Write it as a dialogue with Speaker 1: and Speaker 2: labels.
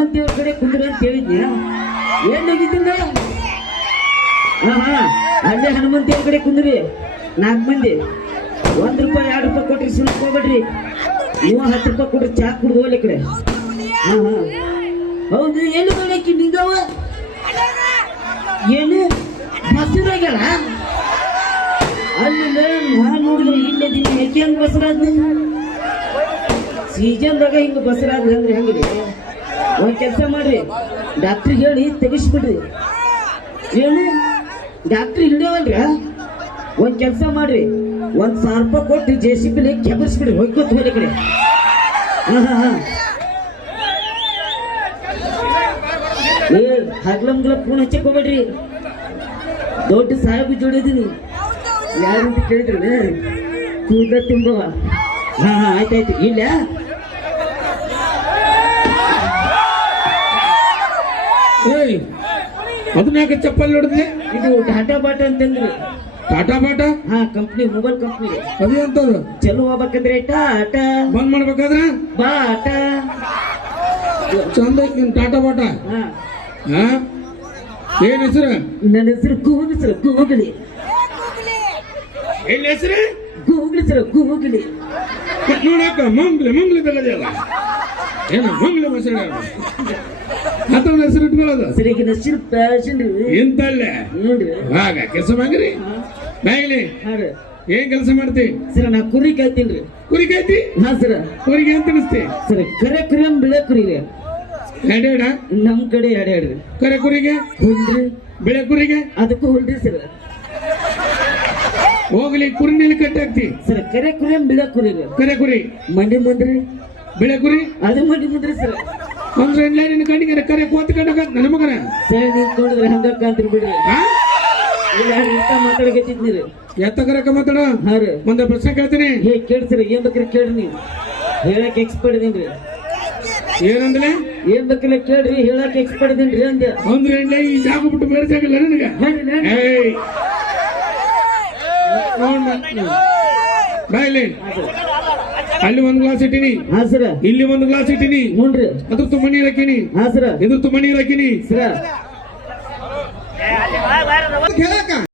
Speaker 1: ಹನುಮಂತ ದೇವ್ರ ಕಡೆ ಕುಂದ್ರಿ ಅಂತ ಹೇಳಿದ್ನಿ ಏನ್ ಹೋಗಿದ್ದಿಲ್ಲ ಹಾ ಹಾ ಅಲ್ಲೇ ಹನುಮಂತಿಯವ್ರ ಕಡೆ ಕುಂದ್ರಿ. ನಾಲ್ಕು ಮಂದಿ. ಒಂದ್ ರೂಪಾಯಿ, ಎರಡು ರೂಪಾಯಿ ಕೊಟ್ರಿ ಸುಮ್ಮನೆ ಹೋಗ್ಬೇಡ್ರಿ. ನೀವು ಹತ್ತು ರೂಪಾಯಿ ಕೊಟ್ರಿ ಚಾ ಕುಡ್ದು ಹೋಗ್ಲಿ ಕಡೆ. ಹಾ ಹಾ ಹೌದು, ಏನು ಬೆಳಕಿ ನಿಂಗವ ಏನು? ಬಸ್ಸಿನಾಗ್ಯಾಳ ಅಲ್ಲಿ ನಾ ನೋಡಿದ್ರೆ ಇಲ್ಲೇ ದಿನ ಯಾಕೆ ಹೆಂಗ್ ಬಸರಾದ ಸೀಸನ್ದಾಗ ಹಿಂಗ ಬಸರಾದ ಅಂದ್ರೆ ಹೆಂಗ್ರಿ ಒಂದ್ ಕೆಲಸ ಮಾಡ್ರಿ. ಡಾಕ್ಟ್ರಿಗೆ ಹೇಳಿ ತೆಗಿಸ್ಬಿಡ್ರಿ. ಏನು ಡಾಕ್ಟ್ರಿ ಹಿಡಿಯವಲ್ರ ಒಂದ್ ಕೆಲಸ ಮಾಡ್ರಿ. ಒಂದ್ ಸಾವಿರ ರೂಪಾಯಿ ಕೊಟ್ಟು ಜೆ ಸಿ ಬಿಲಿ ಕೆಬರ್ಸ್ಬಿಡ್ರಿ ಹೋಗ್ಕೊತ ಹೋಗ್ಲಿ ಕಡೆ. ಹಾ ಹಾ, ಹಾಂ. ಏ ಹಗ್ಲಮ್ಗಳ ಫೋನ್ ಹಚ್ಚಕೋಬೇಡ್ರಿ ದೊಡ್ಡ ಸಾಹೇಬ್ ಜೋಡಿದೀನಿ. ಯಾರು ಅಂತ ಕೇಳಿದ್ರೆ ಕೂದ ತುಂಬವ. ಹಾ ಹಾ ಆಯ್ತಾಯ್ತು ಇಲ್ಲ
Speaker 2: ಅದನ್ನ ಯಾಕೆ ಚಪ್ಪಲ್ ಹೊಡೆದ್ಲಿ?
Speaker 1: ಇದು ಟಾಟಾ ಬಾಟ ಅಂತಂದ್ರಿ.
Speaker 2: ಟಾಟಾ ಬಾಟ?
Speaker 1: ಹಾ ಕಂಪ್ನಿ ಮೊಬೈಲ್ ಕಂಪ್ನಿ
Speaker 2: ಅದೇ ಅಂತದು
Speaker 1: ಚಲೋ ಹೋಗ್ಬೇಕಂದ್ರೆ ಟಾಟಾ.
Speaker 2: ಬಂದ್ ಮಾಡ್ಬೇಕಾದ್ರೆ?
Speaker 1: ಬಾಟ.
Speaker 2: ಚಂದ ಐತಿ ಟಾಟಾ ಬಾಟ.
Speaker 1: ಹಾ.
Speaker 2: ಏನ್ ಹೆಸರು?
Speaker 1: ನನ್ನ ಹೆಸರು ಕೂಗಲಿ ಸರ್ ಗೂಗಲಿ
Speaker 2: ಏನ್ ಹೆಸರು?
Speaker 1: Googly sir Googly.
Speaker 2: ನೋಡಕ್ಕ ಮಂಗ್ಲ ಮಂಗ್ಲಿ ತಗದಿಲ್ಲ ಏನ ಮಂಗ್ಲ ಮಸಳೆ ಆತವನ ಹೆಸರು ಇಟ್ಕೊಳ್ಳೋದು?
Speaker 1: ಸರ್ ಈಗ ಹೆಸರು ಪ್ಯಾಶನ್
Speaker 2: ಇಂತಲ್ಲ
Speaker 1: ನೋಡ್ರಿ
Speaker 2: ಆಗ ಕೆಲಸ ಮಾಡ್ರಿ. ಬ್ಯಾಗ್ಲಿ ಏನು ಕೆಲಸ ಮಾಡ್ತಿ?
Speaker 1: ಸರ್ ನಾ ಕುರಿ ಕಾಯ್ತೀನಿ
Speaker 2: ಕುರಿ ಕಾಯ್ತಿ?
Speaker 1: ಹಾ ಸರ್.
Speaker 2: ಕುರಿಗೆ ಅಂತ ಅನಿಸ್ತಿ
Speaker 1: ಸರ್ ಕರೆ ಕುರಿ ಬಿಳೆ ಕುರಿ ರೀ.
Speaker 2: ಎಡೆಡ
Speaker 1: ನಮ್ ಕಡೆ ಎಡೆಯಾಡ್ರಿ
Speaker 2: ಕರೆ ಕುರಿಗೆ?
Speaker 1: ಹುಲ್ರಿ
Speaker 2: ಬೆಳೆ ಕುರಿಗೆ?
Speaker 1: ಅದಕ್ಕೂ ಹುಲ್ರಿ ಸರ್.
Speaker 2: ಹೋಗ್ಲಿ ಕುರಿನಲ್ಲಿ ಕಟ್ಟಾಕ್ತಿ
Speaker 1: ಸರ್ ಕರೆ ಕುರಿ ಬಿಳೆ ಕುರಿ ರೀ?
Speaker 2: ಕರೆ ಕುರಿ.
Speaker 1: ಮಂಡಿ ಮುಂದ್ರಿ?
Speaker 2: ಬಿಳೆ ಕುರಿ?
Speaker 1: ಅದು ಮಂಡಿ ಮುಂದ್ರಿ ಸರ್.
Speaker 2: ಅಂದ್ರೆ ಇಲ್ಲ ನಿನ್ನ ಕಣ್ಣಿಗೆ ಕರೆ ಕೋತ ಕಂಡಾಗ ನನ್ನ ಮಗನ?
Speaker 1: ಸರ್ ನೀವು ನೋಡಿದ್ರೆ ಹಂಗ ಕಾಂತ್ರಿ ಬಿಡ್ರಿ.
Speaker 2: ಹಾ
Speaker 1: ಇಲ್ಲ ಇಂತ ಮಾತಾಡಕತ್ತಿದ್ನಿ ರೀ.
Speaker 2: ಎತ್ತ ಕರಕ ಮಾತಾಡ.
Speaker 1: ಹಾ ರೀ.
Speaker 2: ಒಂದ ಪ್ರಶ್ನೆ ಕೇಳ್ತೀನಿ.
Speaker 1: ಏ ಕೇಳ್ಸ್ರಿ ಏನ್ ಬೇಕ್ರಿ ಕೇಳ್ರಿ ನೀವು. ಹೇಳಕ್ ಎಕ್ಸ್ಪರ್ಟ್ ಇದೀನ್ರಿ
Speaker 2: ಏನಂದ್ರೆ
Speaker 1: ಏನ್ ಬೇಕಿಲ್ಲ ಕೇಳ್ರಿ ಹೇಳಕ್ ಎಕ್ಸ್ಪರ್ಟ್ ಇದೀನ್ರಿ ಅಂದೆ.
Speaker 2: ಅಂದ್ರೆ ಈ ಜಾಗ ಬಿಟ್ಟು ಬೇರೆ ಜಾಗ ಇಲ್ಲ ನನಗ? ಇಲ್ಲಿ ಅಲ್ಲಿ ಒಂದ್ ಗ್ಲಾಸ್ ಇಟ್ಟಿನಿ.
Speaker 1: ಹಾ ಸರ.
Speaker 2: ಇಲ್ಲಿ ಒಂದು ಗ್ಲಾಸ್ ಇಟ್ಟಿನಿ.
Speaker 1: ಹ್ಞೂನ್ರಿ
Speaker 2: ಅದ್ರ ತುಂಬ ನೀರ್ ಹಾಕಿನಿ.
Speaker 1: ಹಾ ಸರ.
Speaker 2: ಇದ್ರ ತುಂಬ ನೀರ್ ಹಾಕಿನಿ.
Speaker 1: ಸರ.